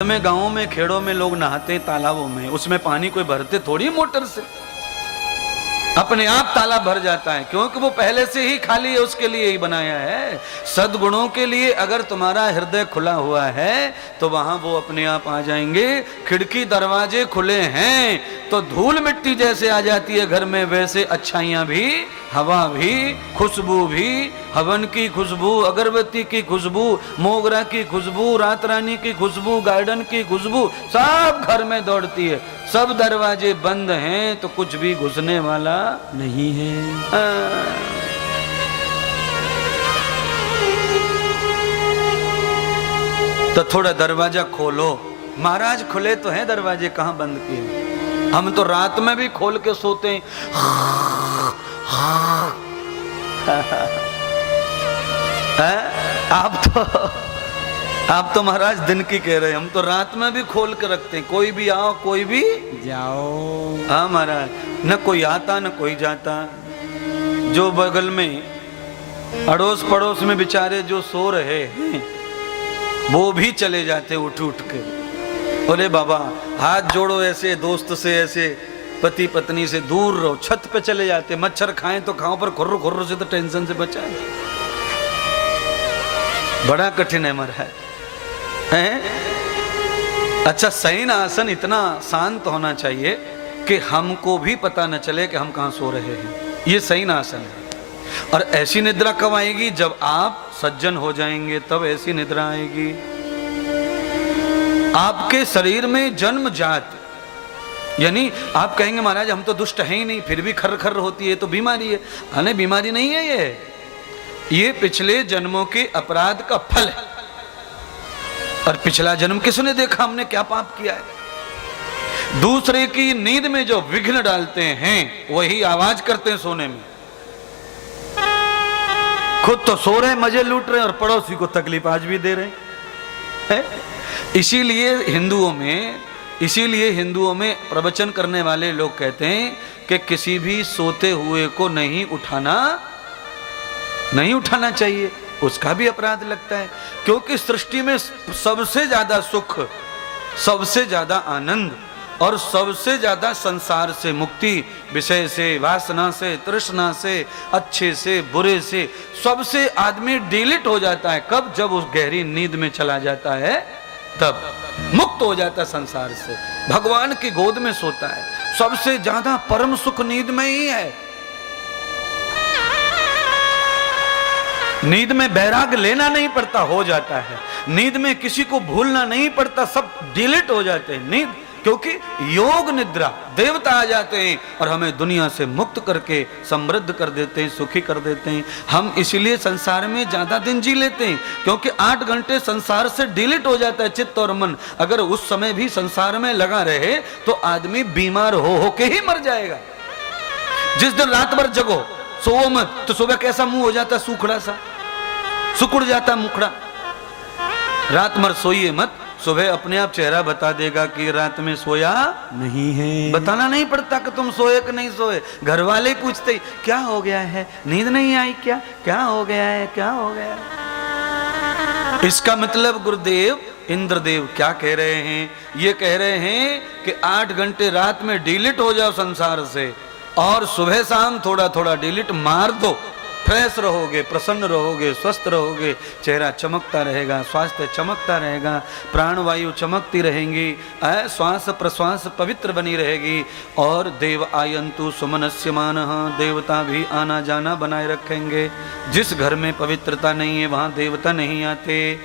में गांवों में खेड़ों में लोग नहाते हैं तालाबों में, उसमें पानी कोई भरते थोड़ी मोटर से, अपने आप तालाब भर जाता है, क्योंकि वो पहले से ही खाली है, उसके लिए ही बनाया है। सद्गुणों के लिए अगर तुम्हारा हृदय खुला हुआ है तो वहां वो अपने आप आ जाएंगे। खिड़की दरवाजे खुले हैं तो धूल मिट्टी जैसे आ जाती है घर में, वैसे अच्छाइयां भी, हवा भी, खुशबू भी, हवन की खुशबू, अगरबत्ती की खुशबू, मोगरा की खुशबू, रात रानी की खुशबू, गार्डन की खुशबू सब घर में दौड़ती है। सब दरवाजे बंद हैं तो कुछ भी घुसने वाला नहीं है। तो थोड़ा दरवाजा खोलो। महाराज खुले तो हैं दरवाजे, कहां बंद किए? हम तो रात में भी खोल के सोते हैं। आप तो महाराज दिन की कह रहे हैं, हम तो रात में भी खोल के रखते हैं, कोई भी आओ कोई भी जाओ। हाँ महाराज, न कोई आता न कोई जाता। जो बगल में अड़ोस पड़ोस में बेचारे जो सो रहे हैं वो भी चले जाते उठ उठ के। बोले बाबा हाथ जोड़ो, ऐसे दोस्त से, ऐसे पति पत्नी से दूर रहो, छत पे चले जाते। मच्छर खाएं तो खाओ, पर खुर्र खुर्र से तो टेंशन से बचाएं। बड़ा कठिन है महाराज हैं? अच्छा, शयन आसन इतना शांत होना चाहिए कि हमको भी पता न चले कि हम कहां सो रहे हैं। ये शयन आसन है। और ऐसी निद्रा कब आएगी? जब आप सज्जन हो जाएंगे, तब ऐसी निद्रा आएगी। आपके शरीर में जन्मजात, यानी आप कहेंगे महाराज हम तो दुष्ट हैं ही नहीं, फिर भी खर्र खर्र होती है, तो बीमारी है। अरे बीमारी नहीं है, ये पिछले जन्मों के अपराध का फल है। और पिछला जन्म किसने देखा हमने क्या पाप किया है? दूसरे की नींद में जो विघ्न डालते हैं वही आवाज करते हैं सोने में। खुद तो सो रहे, मजे लूट रहे, और पड़ोसी को तकलीफ आज भी दे रहे हैं। इसीलिए हिंदुओं में प्रवचन करने वाले लोग कहते हैं कि किसी भी सोते हुए को नहीं उठाना चाहिए, उसका भी अपराध लगता है। क्योंकि सृष्टि में सबसे ज्यादा सुख, सबसे ज्यादा आनंद और सबसे ज्यादा संसार से मुक्ति, विषय से, वासना से, तृष्णा से, अच्छे से, बुरे से, सबसे आदमी डिलीट हो जाता है। कब? जब उस गहरी नींद में चला जाता है, तब मुक्त हो जाता है संसार से, भगवान की गोद में सोता है। सबसे ज्यादा परम सुख नींद में ही है। नींद में बैराग लेना नहीं पड़ता, हो जाता है। नींद में किसी को भूलना नहीं पड़ता, सब डिलीट हो जाते हैं। नींद, क्योंकि योग निद्रा, देवता आ जाते हैं और हमें दुनिया से मुक्त करके समृद्ध कर देते हैं, सुखी कर देते हैं। हम इसलिए संसार में ज्यादा दिन जी लेते हैं, क्योंकि 8 घंटे संसार से डिलीट हो जाता है चित्त और मन। अगर उस समय भी संसार में लगा रहे तो आदमी बीमार हो के ही मर जाएगा। जिस दिन रात भर जगो, सोओ मत, तो सुबह कैसा मुंह हो जाता, सूखड़ा सा, सुकुड़ जाता मुखड़ा। रात भर सोइए मत, सुबह अपने आप चेहरा बता देगा कि रात में सोया नहीं है। बताना नहीं पड़ता कि तुम सोए कि नहीं सोए। घर वाले पूछते क्या हो गया है, नींद नहीं आई क्या, क्या हो गया है, क्या हो गया है? इसका मतलब गुरुदेव इंद्रदेव क्या कह रहे हैं? ये कह रहे हैं कि 8 घंटे रात में डिलीट हो जाओ संसार से, और सुबह शाम थोड़ा थोड़ा डिलीट मार दो। फ्रेश रहोगे, प्रसन्न रहोगे, स्वस्थ रहोगे, चेहरा चमकता रहेगा, स्वास्थ्य चमकता रहेगा, प्राणवायु चमकती रहेंगी, श्वास प्रश्वास पवित्र बनी रहेगी। और देव आयंतु सुमनस्य मानः, देवता भी आना जाना बनाए रखेंगे। जिस घर में पवित्रता नहीं है वहां देवता नहीं आते।